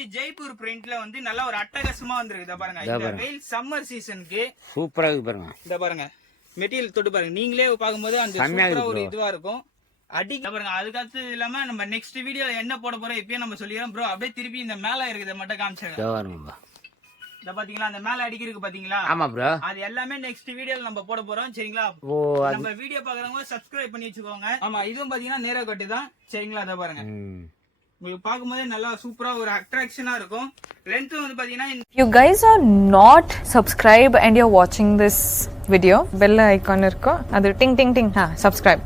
வந்து ஜெய்ப்பூர் பிரிண்ட்ல வந்து நல்ல ஒரு அட்டகாசமா வந்திருக்கு. பாருங்க, இந்த வெயில் சம்மர் சீசனுக்கு சூப்பரா இருக்கு பாருங்க. இந்த பாருங்க மெட்டீரியல் தொட்டு பாருங்க, நீங்களே பாக்கும்போது அந்த சூப்பரா ஒரு இதுவா இருக்கும். பாருங்க. அதுக்கடுத்து இல்லாம நம்ம நெக்ஸ்ட் வீடியோ என்ன போட போறோம் இப்பயே நம்ம சொல்லிடுறோம் ப்ரோ. அப்படியே திருப்பி இந்த மேல இருக்கிறத மட்டும் காமிச்சாங்க. இத பாத்தீங்களா, அந்த மேல அடிக்கிறதுக்கு பாத்தீங்களா? ஆமா ப்ரோ. அது எல்லாமே நெக்ஸ்ட் வீடியோல நம்ம போட போறோம். சரிங்களா? நம்ம வீடியோ பாக்குறவங்க சப்ஸ்கிரைப் பண்ணி வச்சுக்கோங்க. ஆமா, இதுவும் பாத்தீங்கன்னா நேரா கட்டு தான். சரிங்களா? அத பாருங்க, உங்களுக்கு பாக்கும்போது நல்லா சூப்பரா ஒரு அட்ராக்ஷனா இருக்கும். லென்த் வந்து பாத்தீங்கன்னா you guys are not subscribed and you're watching this video, bell icon irukku adu ting ting ting subscribe.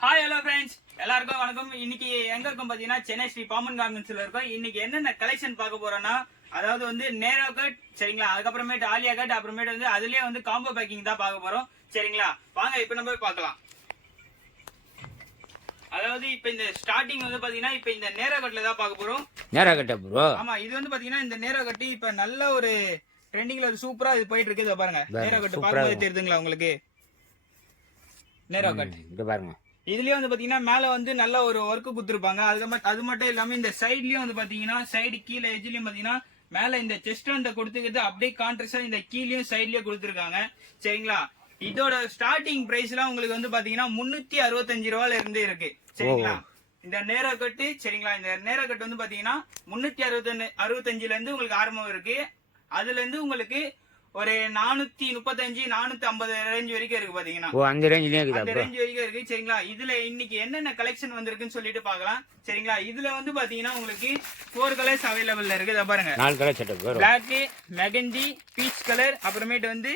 Hi hello friends, எல்லாருக்கும் வணக்கம். இன்னைக்கு எங்க இருக்கும் பாத்தீங்கன்னா சென்னை ஸ்ரீ பாமன் கார்மெண்ட்ஸ்ல இருக்கோம். இன்னைக்கு என்னென்ன கலெக்ஷன் பார்க்க போறோம்னா, அதாவது வந்து நேரோ கட், சரிங்களா, அதுக்கப்புறமேட்டு ஆலியா கட், அப்புறமேட்டு வந்து அதுலயே வந்து காம்போ பேக்கிங் தான் பார்க்க போறோம். சரிங்களா, வாங்க இப்ப நம்ம போய் பார்க்கலாம். அதாவது இப்ப இந்த ஸ்டார்டிங் வந்து பாத்தீங்கன்னா இப்ப இந்த நேரோ கட்ல தான் பார்க்க போறோம். நேரா கட்ட ப்ரோ. ஆமா, இது வந்து பாத்தீங்கன்னா இந்த நேரோ கட்டி இப்ப நல்ல ஒரு ட்ரெண்டிங்ல சூப்பரா இது போயிட்டு இருக்கு. இத பாருங்க, நேரோ கட் பார்க்கும்போது தெரியுதுங்களா உங்களுக்கு? நேரோ கட் இங்க பாருங்க. இதுலயே வந்து பாத்தீங்கன்னா மேல வந்து நல்ல ஒரு ஒர்க் குடுத்துருப்பாங்க. அது மட்டும் இல்லாம இந்த சைட்லயும் வந்து பாத்தீங்கன்னா சைடு கீழே எஜ்லயும் பாத்தீங்கன்னா மேல இந்த செஸ்ட் அந்த கொடுத்துக்கிறது அப்படியே கான்ட்ராஸ்டா இந்த கீழயும் சைட்லயே கொடுத்துருக்காங்க. சரிங்களா, இதோட ஸ்டார்டிங் பிரைஸ் எல்லாம் உங்களுக்கு வந்து பாத்தீங்கன்னா 365 ரூபாயில இருந்து இருக்கு. சரிங்களா, இந்த நேரோ கட்டு. சரிங்களா, இந்த நேரோ கட்டு வந்து பாத்தீங்கன்னா 365 இருந்து உங்களுக்கு ஆரம்பம் இருக்கு. அதுல இருந்து உங்களுக்கு ஒரு 435 450 ரேஞ்ச் வரைக்கும் இருக்கு பாத்தீங்கன்னா. அந்த ரேஞ்சிலே இருக்கு. அந்த ரேஞ்ச் வரைக்கும் இருக்கு. சரிங்களா, இதுல இன்னைக்கு என்னென்ன கலெக்ஷன் வந்திருக்குன்னு சொல்லிட்டு பார்க்கலாம். சரிங்களா, இதுல வந்து பாத்தீங்கன்னா உங்களுக்கு 4 கலர்ஸ் அவைலபிள் இருக்கு. இத பாருங்க, 4 கலர் செட்டப் வரும். Black, மெகந்தி, பீச் கலர், அப்புறமேட்டு வந்து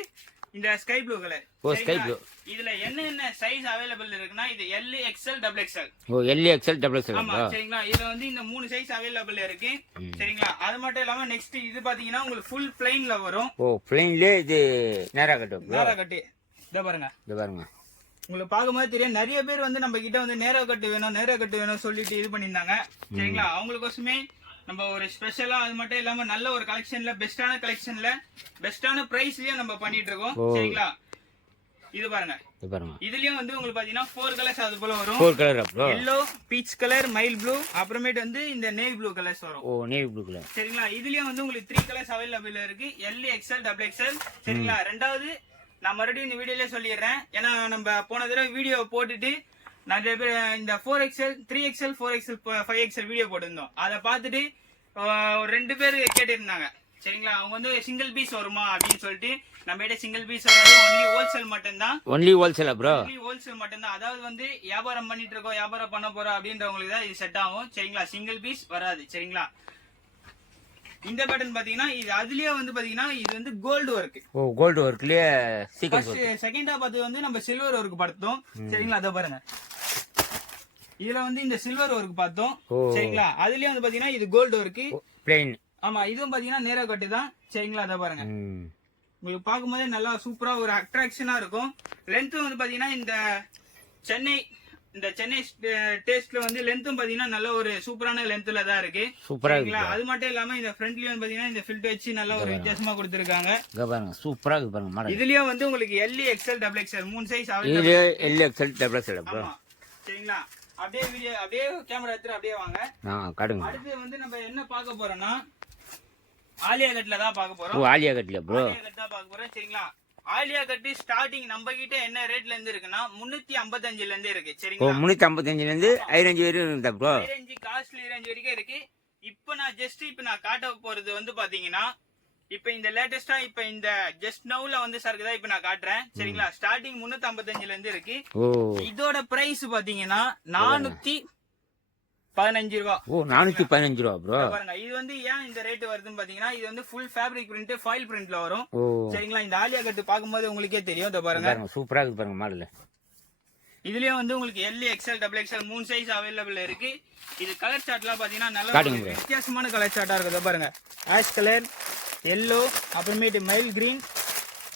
இந்த sky blue colour. Sky blue. இதுல என்னென்ன சைஸ் அவைலபிள் இருக்குன்னா இது L, XL, XXL. L, XL, XXL. ஆமா, சரிங்களா, இதுல வந்து இந்த 3 சைஸ் அவைலபிள் இருக்கு. சரிங்களா, அது மட்டும் இல்லாம நெக்ஸ்ட் இது பாத்தீங்கன்னா உங்களுக்கு ஃபுல் பிளைன்ல வரும். பிளைன்ல இது நேரா கட்டு. நேரா கட்டு இத பாருங்க. உங்களுக்கு பார்க்கும்போது தெரியும், நிறைய பேர் வந்து நம்ம கிட்ட வந்து நேரா கட்டு வேணும் சொல்லிட்டு இது பண்ணிருந்தாங்க. சரிங்களா, அவங்களுக்கோசமே நம்ம ஒரு ஸ்பெஷலா அது மட்டும் இல்லாம நல்ல ஒரு கலெக்ஷன்ல பெஸ்டான பிரைஸ்லயே நம்ம பண்ணிட்டு இருக்கோம். சரிங்களா, இது பாருங்க. இதுலயும் வந்து உங்களுக்கு பாத்தீங்கன்னா 4 கலர்ஸ் அது போல வரும். 4 கலர் அப்புறம் yellow, peach colour, mile blue, அப்புறமேட்டு வந்து இந்த நேவி ப்ளூ கலர்ஸ் வரும். Navy blue colour. சரிங்களா, இதுலயும் வந்து உங்களுக்கு 3 கலர்ஸ் அவைலபிள் இருக்கு. L, XL, XXL. சரிங்களா, ரெண்டாவது நான் மறுபடியும் இந்த வீடியோல சொல்லிடுறேன், ஏன்னா நம்ம போன தடவை வீடியோ போட்டுட்டு நிறைய பேர் இந்த 4XL, 3XL, 4XL, 5XL video போட்டிருந்தோம். அதை பார்த்துட்டு 2 பேர் கேட்டிருந்தாங்க. சரிங்களா, அவங்க வந்து சிங்கிள் பீஸ் வருமா அப்படின்னு சொல்லிட்டு, நம்ம கிட்ட சிங்கிள் பீஸ் வராது, ஒன்லி ஹோல்சேல் மட்டும்தான். Only wholesale bro. Only wholesale மட்டும்தான். அதாவது வந்து வியாபாரம் பண்ணிட்டு இருக்கோம், வியாபாரம் பண்ண போறோம் அப்படின்றவங்களுக்கு தான் இது செட் ஆகும். சரிங்களா, சிங்கிள் பீஸ் வராது. சரிங்களா, இந்த பேட்டர்ன் பாத்தீங்கன்னா இது அதுலயே வந்து பாத்தீங்கன்னா இது வந்து கோல்டு ஒர்க். கோல்டு ஒர்க்லயே சீக்வென்ஸ். செகண்டா பார்த்து வந்து நம்ம சில்வர் ஒர்க் பார்த்தோம். சரிங்களா, அத பாருங்க, இதுல வந்து இந்த சில்வர் ஒர்க் பார்த்தோம். சரிங்களா, அதுலயே வந்து பாத்தீங்கன்னா இது கோல்டு ஒர்க் பிளைன். ஆமா, இதுவும் பாத்தீங்கன்னா நேரா கட்டு தான். சரிங்களா, அத பாருங்க, உங்களுக்கு பார்க்கும்போது நல்லா சூப்பரா ஒரு அட்ராக்ஷனா இருக்கும். லென்த் வந்து பாத்தீங்கன்னா இந்த சென்னை இந்த சென்னை டேஸ்ட்ல வந்து லென்த்தும் பாத்தீங்கன்னா நல்ல ஒரு சூப்பரான லென்த்ல தான் இருக்கு. சூப்பரா சரிங்களா? அது மட்டும் இல்லாம இந்த ஃப்ரண்ட்லயும் வந்து பாத்தீங்கன்னா இந்த ஃபில்ட் வச்சு நல்ல ஒரு வித்தியாசமா கொடுத்திருக்காங்க. இங்க பாருங்க சூப்பரா இருக்கு பாருங்க மாடல். இதுலயும் வந்து உங்களுக்கு L XL double XL 3 size இது available. LXL double XL bro. ஆமா. சரிங்களா? அப்படியே கேமரா எடுத்து அப்படியே வாங்க. காட்டுங்க. அடுத்து வந்து நம்ம என்ன பார்க்க போறோம்னா ஆலியா கட்ல தான் பார்க்க ஓ போறோம். ஆலியா கட்ல ப்ரோ. ஆலியா கட் தான் பார்க்க போறோம். சரிங்களா? ஆலியா கட் ஸ்டார்டிங் நம்ம கிட்ட என்ன ரேட்ல இருந்து இருக்குன்னா 355ல இருந்து இருக்கு. ஓ சரிங்களா? 355ல இருந்து ஹை ரேஞ்ச் வரையும் இருந்தா bro. High range costly range வரைக்கும் இருக்கு. இப்போ நான் காட்ட போறது வந்து பாத்தீங்கன்னா இப்போ இந்த லேட்டஸ்டா இப்போ இந்த ஜஸ்ட் நவுல வந்து சரக்கு தான் இப்போ நான் காட்டுறேன். சரிங்களா? ஸ்டார்டிங் 355ல இருந்து இருக்கு. ஓ இதோட பிரைஸ் பாத்தீங்கன்னா 415 ரூபா. ஓ 415 ரூபா ப்ரோ. பாருங்க இது வந்து ஏன் இந்த ரேட் வருதுன்னு பாத்தீங்கன்னா இது வந்து ஃபுல் ஃபேப்ரிக் பிரிண்ட் ஃபாயில் பிரிண்ட்ல வரும். ஓ சரிங்களா? இந்த ஆலியா கட் பாக்கும்போது உங்களுக்கே தெரியும். இத பாருங்க சூப்பரா இருக்கு பாருங்க மாடல். இதுலயும் வந்து உங்களுக்கு L XL double XL 3 size available இருக்கு. இது கலர் சார்ட்லாம் பாத்தீங்கன்னா நல்ல காட்டுங்க ஒரு bro. வித்தியாசமான கலர் சார்ட்டா இருக்குது. பாருங்க ஆஷ் கலர், எல்லோ, அப்புறமேட்டு மைல் கிரீன்.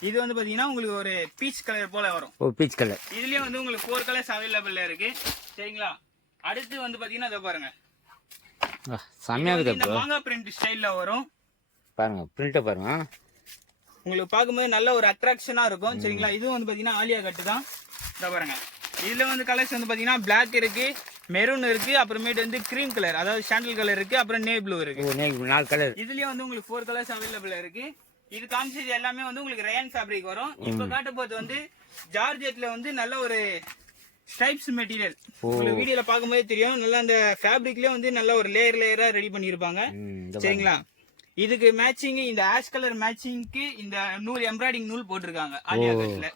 இது வந்து பாத்தீங்கன்னா உங்களுக்கு ஒரு பீச் கலர் போல வரும். ஓ பீச் கலர். இதுலயும் வந்து உங்களுக்கு 4 கலர்ஸ் அவைலபிள் இருக்கு. சரிங்களா? அடுத்து வந்து பாத்தீங்கன்னா இத பாருங்க செம்மையா இருக்குது இந்த ப்ரோ. மாங்கா பிரிண்ட் ஸ்டைல்ல வரும். பாருங்க பிரிண்ட பாருங்க. உங்களுக்கு பார்க்கும்போது நல்ல ஒரு அட்ராக்ஷனா இருக்கும். சரிங்களா? இதுவும் வந்து பாத்தீங்கன்னா ஆலியா கட் தான். இத பாருங்க இதுல வந்து கலர்ஸ் வந்து பாத்தீங்கன்னா பிளாக் இருக்கு, மெரூன் இருக்கு, அப்புறமேட்டு வந்து கிரீம் கலர் அதாவது சாண்டல் கலர் இருக்கு, அப்புறம் நே ப்ளூ இருக்கு. ஓ 4 கலர். இதுலயும் வந்து உங்களுக்கு 4 கலர்ஸ் அவைலபிள் இருக்கு. இது காமிச்சது எல்லாமே வந்து உங்களுக்கு ரயான் ஃபேப்ரிக் வரும். இப்ப காட்ட போது வந்து ஜார்ஜெட்ல வந்து நல்ல ஒரு ஸ்ட்ரைப்ஸ் மெட்டீரியல். உங்களுக்கு வீடியோல பாக்கும்போது தெரியும். நல்லா அந்த ஃபேப்ரிக்லயே வந்து நல்ல ஒரு லேயரா ரெடி பண்ணிருப்பாங்க. சரிங்களா? இதுக்கு மேட்சிங் இந்த ஆஷ் கலர் மேட்சிங்க்கு இந்த நூல் எம்ப்ராய்டிங் நூல் போட்டிருக்காங்க ஆலியா கட்ல.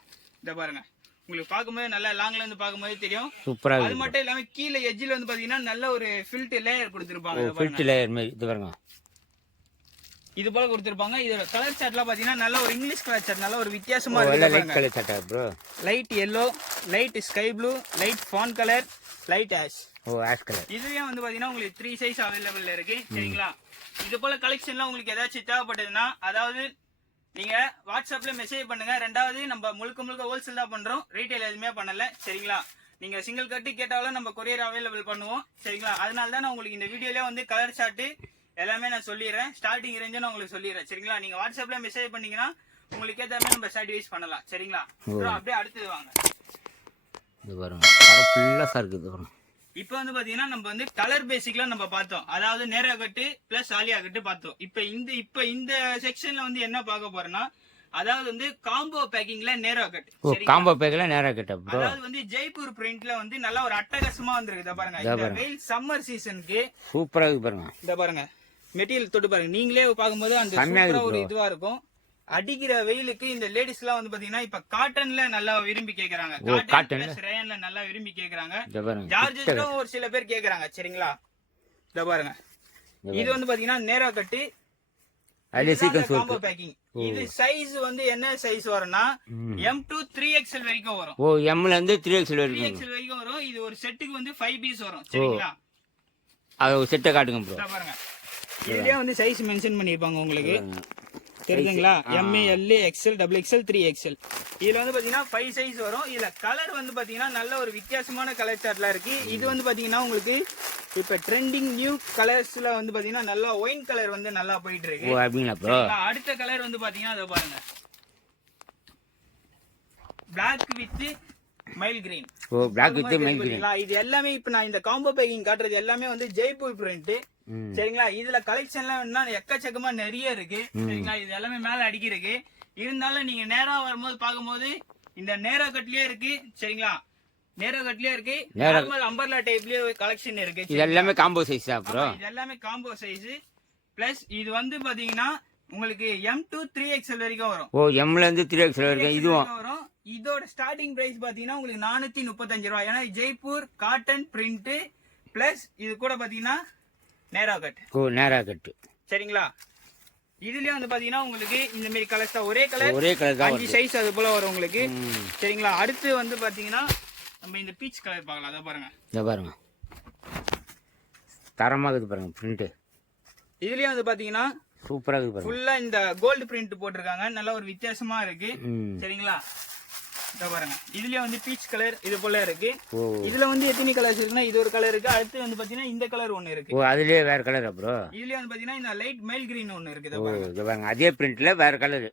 இத பாருங்க உங்களுக்கு பாக்கும்போது நல்லா லாங்ல இருந்து பாக்கும்போது தெரியும். சூப்பரா அது மட்டும் இல்லாம கீழ எட்ஜ்ல வந்து பாத்தீங்கன்னா நல்ல ஒரு ஃபில்ட் லேயர் கொடுத்திருப்பாங்க. ஃபில்ட் லேயர் மாதிரி இது பாருங்க. இது போல கொடுத்திருப்பாங்க. இதோட கலர் சார்ட்லாம் பாத்தீங்கன்னா நல்ல ஒரு இங்கிலீஷ் கலர் சார்ட் நல்ல ஒரு வித்தியாசமா லைட் இருக்கு. கலர் சட்டா bro. Light yellow, light sky blue, light fawn colour, light ash. ஓ ஆஷ் கலர். இதுலயே வந்து பாத்தீங்கன்னா உங்களுக்கு 3 சைஸ் அவைலபிள் இருக்கு. சரிங்களா? இது போல கலெக்ஷன்லாம் உங்களுக்கு ஏதாச்சும் தேவைப்பட்டதுன்னா அதாவது நீங்க வாட்ஸ்அப்ல மெசேஜ் பண்ணுங்க. ரெண்டாவது நம்ம முழுக்க ஹோல்சேல் தான் பண்றோம், ரீட்டைல் எதுவுமே பண்ணல. சரிங்களா? நீங்க சிங்கிள் கட்டு கேட்டாலும் நம்ம கொரியர் அவைலபிள் பண்ணுவோம். சரிங்களா? அதனால தான் நான் உங்களுக்கு இந்த வீடியோல வந்து கலர் சார்ட் எல்லாமே நான் சொல்லிடுறேன். ஸ்டார்டிங் ரேஞ்சும் நான் உங்களுக்கு சொல்லிடுறேன். சரிங்களா? நீங்க வாட்ஸ்அப்ல மெசேஜ் பண்ணீங்கன்னா உங்களுக்கு ஏத்த மாதிரி நம்ம சாட்டிஸ்ஃபை பண்ணலாம். சரிங்களா? அப்படியே அடுத்தது வாங்க. இது பாருங்க ஃபுல்லா சார் இது பாருங்க. இப்போ வந்து பாத்தீங்கன்னா நம்ம வந்து கலர் பேசிக்ல நம்ம பார்த்தோம். அதாவது நேரா கட்டு பிளஸ் ஆலியா கட்டு பார்த்தோம். இப்போ இந்த செக்ஷன்ல வந்து என்ன பார்க்க போறோம்னா அதாவது வந்து காம்போ பேக்கிங்ல நேரா கட். ஓ காம்போ பேக்ல நேரா கட் ப்ரோ. அதாவது வந்து ஜெய்ப்பூர் பிரிண்ட்ல வந்து நல்ல ஒரு அட்டகாசமா வந்திருக்கு. இத பாருங்க இந்த வெயில் சம்மர் சீசனுக்கு சூப்பரா இருக்கு பாருங்க. இத பாருங்க மெட்டீரியல் தொட்டு பாருங்க. நீங்களே பாக்கும்போது அந்த சூப்பரா ஒரு இதுவா இருக்கும். அடிக்கிற வெயிலுக்கு இந்த லேடிஸ் எல்லாம் வந்து பாத்தீங்கன்னா இப்ப காட்டன்ல நல்லா விரும்பி கேக்குறாங்க. காட்டன் ரேயன்ல நல்லா விரும்பி கேக்குறாங்க. ஜார்ஜெட்டும் ஒரு சில பேர் கேக்குறாங்க. சரிங்களா? இத பாருங்க இது வந்து பாத்தீங்கன்னா நேரா கட்டு காம்போ பேக்கிங். இது சைஸ் வந்து என்ன சைஸ் வரும்னா M to 3XL வரைக்கும் வரும். ஓ M ல இருந்து 3XL வரைக்கும். 3XL வரைக்கும் வரும். இது ஒரு செட்டுக்கு வந்து 5 பீஸ் வரும். சரிங்களா? அது ஒரு செட்டை காட்டுங்க ப்ரோ. இத பாருங்க இதுலயே வந்து சைஸ் மென்ஷன் பண்ணிருப்பாங்க உங்களுக்கு. தெரியுங்களா? MA, LA, XL, XXL, 3XL. இதுல வந்து பாத்தீங்கன்னா 5 சைஸ் வரும். இதுல கலர் வந்து பாத்தீங்கன்னா நல்ல ஒரு வித்தியாசமான கலர் சார்ட்லாம் இருக்கு. இது வந்து பாத்தீங்கன்னா உங்களுக்கு இப்ப ட்ரெண்டிங் நியூ கலர்ஸ்ல வந்து பாத்தீங்கன்னா நல்லா ஒயின் கலர் வந்து நல்லா போயிட்டு இருக்கு. ஓ அப்படிங்களா ப்ரோ? அடுத்த கலர் வந்து பாத்தீங்கன்னா அத பாருங்க Black with மைல் கிரீன். ஓ Black with மைல் கிரீன். இது எல்லாமே இப்ப நான் இந்த காம்போ பேக்கிங் காட்டுறது எல்லாமே வந்து ஜெய்ப்பூர் பிரிண்ட். சரிங்களா? இதுல கலெக்ஷன்லாம் வேணும்னா எக்கச்சக்கமா நிறைய இருக்கு. சரிங்களா? இது எல்லாமே மேல அடிக்கி இருக்கு. இருந்தாலும் நீங்க நேரா வரும்போது பாக்கும்போது இந்த நேரா கட்லயே இருக்கு. சரிங்களா? நேரா கட்லயே இருக்கு. நார்மல் அம்பர்லா டைப்லயே கலெக்ஷன் இருக்கு. இது எல்லாமே காம்போ சைஸ் தான் ப்ரோ. இது எல்லாமே காம்போ சைஸ். பிளஸ் இது வந்து பாத்தீங்கன்னா உங்களுக்கு M to 3XL வரைக்கும் வரும். ஓ M ல இருந்து 3XL வரைக்கும் இதுவும் வரும். இதோட ஸ்டார்டிங் பிரைஸ் பாத்தீங்கன்னா உங்களுக்கு 435 ரூபாய். ஏன்னா ஜெய்ப்பூர் காட்டன் பிரிண்ட் பிளஸ் இது கூட பாத்தீங்கன்னா நேரா கட். ஓ நேரா கட். சரிங்களா? இதுலயே வந்து பாத்தீங்கன்னா உங்களுக்கு இந்த மாதிரி கலர்ஸ் தான் ஒரே கலர் தான் 5 சைஸ் அது போல வரும் உங்களுக்கு. சரிங்களா? அடுத்து வந்து பாத்தீங்கன்னா நம்ம இந்த பீச் கலர் பார்க்கலாம். அத பாருங்க. இத பாருங்க தரமா இருக்குது பாருங்க பிரிண்ட். இதுலயே வந்து பாத்தீங்கன்னா சூப்பரா இருக்கு பாருங்க. ஃபுல்லா இந்த கோல்ட் பிரிண்ட் போட்டிருக்காங்க. நல்ல ஒரு வித்தியாசமா இருக்கு. சரிங்களா? இத பாருங்க இதுலயே வந்து பீச் கலர் இது போல இருக்கு. ஓ இதுல வந்து எத்தனை கலர்ஸ் இருக்குன்னா இது ஒரு கலர் இருக்கு. அடுத்து வந்து பாத்தீங்கன்னா இந்த கலர் ஒண்ணு இருக்கு. ஓ அதுலயே வேற கலரா ப்ரோ? இதுலயே வந்து பாத்தீங்கன்னா இந்த லைட் மெயில் கிரீன் ஒண்ணு இருக்கு. இத ஓ பாருங்க இது பாருங்க அதே பிரிண்ட்ல வேற கலர்.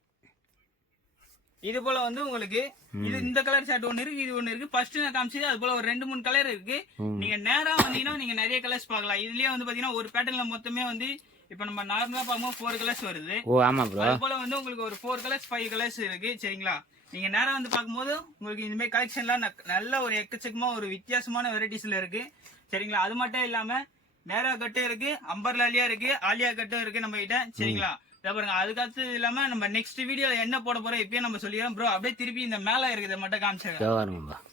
இது போல வந்து உங்களுக்கு இது இந்த கலர் ஷர்ட் ஒண்ணு இருக்கு, இது ஒண்ணு இருக்கு. ஃபர்ஸ்ட் நான் காமிச்சது அது போல ஒரு 2-3 கலர் இருக்கு. நீங்க நேரா வந்தீங்கன்னா நீங்க நிறைய கலர்ஸ் பார்க்கலாம். இதுலயே வந்து பாத்தீங்கன்னா ஒரு பேட்டர்ன்ல மொத்தமே வந்து இப்ப நம்ம நார்மலா பாக்கும்போது 4 கலர்ஸ் வருது. ஓ ஆமா ப்ரோ. அது போல வந்து உங்களுக்கு ஒரு 4 கலர்ஸ் 5 கலர்ஸ் இருக்கு. சரிங்களா? நீங்க நேரா வந்து பாக்கும்போது உங்களுக்கு இந்த மாதிரி கலெக்ஷன்லாம் நல்ல ஒரு எக்கச்சக்கமா ஒரு வித்தியாசமான வெரைட்டிஸ்ல இருக்கு. சரிங்களா? அது மட்டும் இல்லாம நேரா கட்டும் இருக்கு, அம்பர்லாலியா இருக்கு, ஆலியா கட்டும் இருக்கு நம்ம கிட்ட. சரிங்களா? இத பாருங்க அதுக்கு இல்லாம நம்ம நெக்ஸ்ட் வீடியோல என்ன போட போறோம் இப்பயே நம்ம சொல்லிடுறோம் ப்ரோ. அப்படியே திருப்பி இந்த மேல இருக்கிறத மட்டும் காமிச்சிருக்கேன்.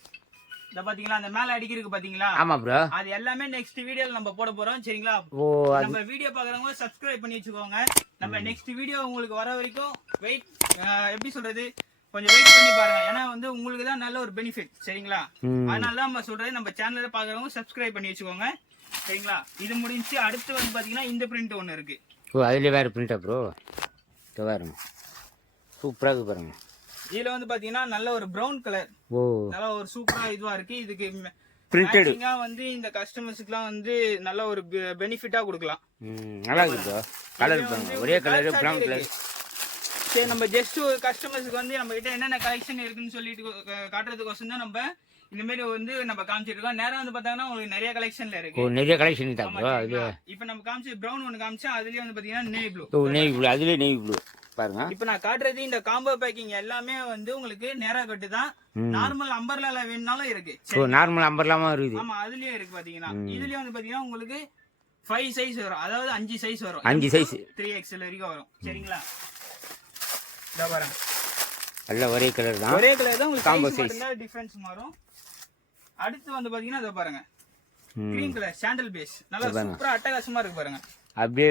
இத பாத்தீங்களா அந்த மேல அடிக்கிறதுக்கு பாத்தீங்களா? ஆமா ப்ரோ. அது எல்லாமே நெக்ஸ்ட் வீடியோல நம்ம போட போறோம். சரிங்களா? ஓ நம்ம வீடியோ பாக்குறவங்க சப்ஸ்கிரைப் பண்ணி வச்சுக்கோங்க. நம்ம நெக்ஸ்ட் வீடியோ உங்களுக்கு வர வரைக்கும் வெயிட் எப்படி சொல்றது கொஞ்சம் வெயிட் பண்ணி பாருங்க. ஏன்னா வந்து உங்களுக்கு தான் நல்ல ஒரு பெனிஃபிட். சரிங்களா? அதனால தான் நம்ம சொல்றது நம்ம சேனல்ல பாக்குறவங்க சப்ஸ்கிரைப் பண்ணி வச்சுக்கோங்க. சரிங்களா? இது முடிஞ்சு அடுத்து வந்து பாத்தீங்கன்னா இந்த பிரிண்ட் ஒண்ணு இருக்கு. ஓ அதுல வேற பிரிண்டா ப்ரோ? இது பாருங்க சூப்பரா இருக்கு பாருங்க. இதுல வந்து பாத்தீங்கன்னா நல்ல ஒரு பிரவுன் கலர். ஓ நல்ல ஒரு சூப்பரா இதுவா இருக்கு. இதுக்கு பிரிண்டட் வந்து இந்த கஸ்டமர்ஸ்க்குலாம் வந்து நல்ல ஒரு பெனிஃபிட்டா கொடுக்கலாம். நல்லா இருக்கு ப்ரோ. கலர் பாருங்க ஒரே கலர் பிரவுன் கலர். சரி நம்ம ஜஸ்ட் ஒரு கஸ்டமர்ஸ்க்கு வந்து நம்ம கிட்ட என்னென்ன கலெக்ஷன் இருக்குன்னு சொல்லிட்டு காட்டுறதுக்கோசம் தான் நம்ம இந்த மாதிரி வந்து நம்ம காமிச்சிட்டு இருக்கோம். நேரா வந்து பார்த்தாங்கன்னா உங்களுக்கு நிறைய கலெக்ஷன்ல இருக்கு. ஓ நிறைய கலெக்ஷன் தான் ப்ரோ. அது இப்போ நம்ம காமிச்ச பிரவுன் ஒன்னு காமிச்சா அதுலயே வந்து பாத்தீங்கன்னா நேவி ப்ளூ. ஓ நேவி ப்ளூ அதுலயே நேவி ப்ளூ பாருங்க. இப்போ நான் காட்டுறது இந்த காம்போ பேக்கிங் எல்லாமே வந்து உங்களுக்கு நேரா கட்டு தான். நார்மல் அம்பர்லால வேணும்னாலும் இருக்கு. ஓ நார்மல் அம்பர்லாமா இருக்குது. ஆமா அதுலயே இருக்கு பாத்தீங்கன்னா. இதுலயே வந்து பாத்தீங்கன்னா உங்களுக்கு 5 சைஸ் வரும். அதாவது 5 சைஸ் வரும். 5 சைஸ் 3XL வரைக்கும் வரும். சரிங்களா? இத பாருங்க நல்ல ஒரே கலர் தான். ஒரே கலர் தான் உங்களுக்கு காம்போ சைஸ் மட்டும் டிஃபரன்ஸ் மாறும். அடுத்து வந்து பாத்தீங்கன்னா இத பாருங்க கிரீன் கலர் சாண்டல் பேஸ் நல்லா சூப்பரா அட்டகாசமா இருக்கு பாருங்க. அப்படியே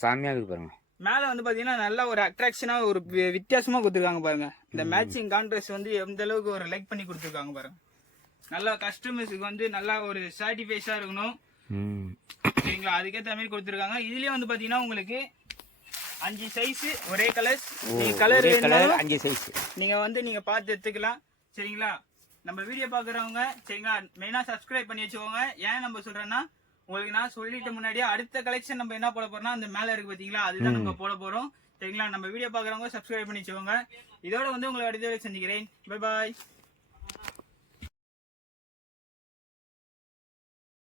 சாமியா இருக்கு பாருங்க. மேல வந்து பாத்தீங்கன்னா நல்ல ஒரு அட்ராக்ஷனா ஒரு வித்தியாசமா கொடுத்துருக்காங்க பாருங்க. இந்த மேட்சிங் கான்ட்ராஸ்ட் வந்து எந்த அளவுக்கு ஒரு லைக் பண்ணி கொடுத்துருக்காங்க பாருங்க. நல்லா கஸ்டமர்ஸ்க்கு வந்து நல்லா ஒரு சாட்டிஸ்ஃபைஸா இருக்கணும். சரிங்களா? அதுக்கேற்ற மாதிரி கொடுத்துருக்காங்க. இதுலயே வந்து பாத்தீங்கன்னா உங்களுக்கு 5 சைஸ் ஒரே கலர்ஸ். நீங்க கலர் 5 சைஸ் நீங்க வந்து நீங்க பார்த்து எடுத்துக்கலாம். சரிங்களா? நம்ம வீடியோ பாக்குறவங்க சரிங்களா மெயினா சப்ஸ்கிரைப் பண்ணி வச்சுக்கோங்க. ஏன் நம்ம சொல்றேன்னா உங்களுக்கு நான் சொல்லிட்டு முன்னாடியே அடுத்த கலெக்ஷன் நம்ம என்ன போட போறோம்னா அந்த மேல இருக்கு பாத்தீங்களா அதுதான் நம்ம போட போறோம். சரிங்களா? நம்ம வீடியோ பாக்குறவங்க சப்ஸ்கிரைப் பண்ணி வச்சுக்கோங்க. இதோட வந்து உங்களை அடுத்த சந்திக்கிறேன். Bye bye.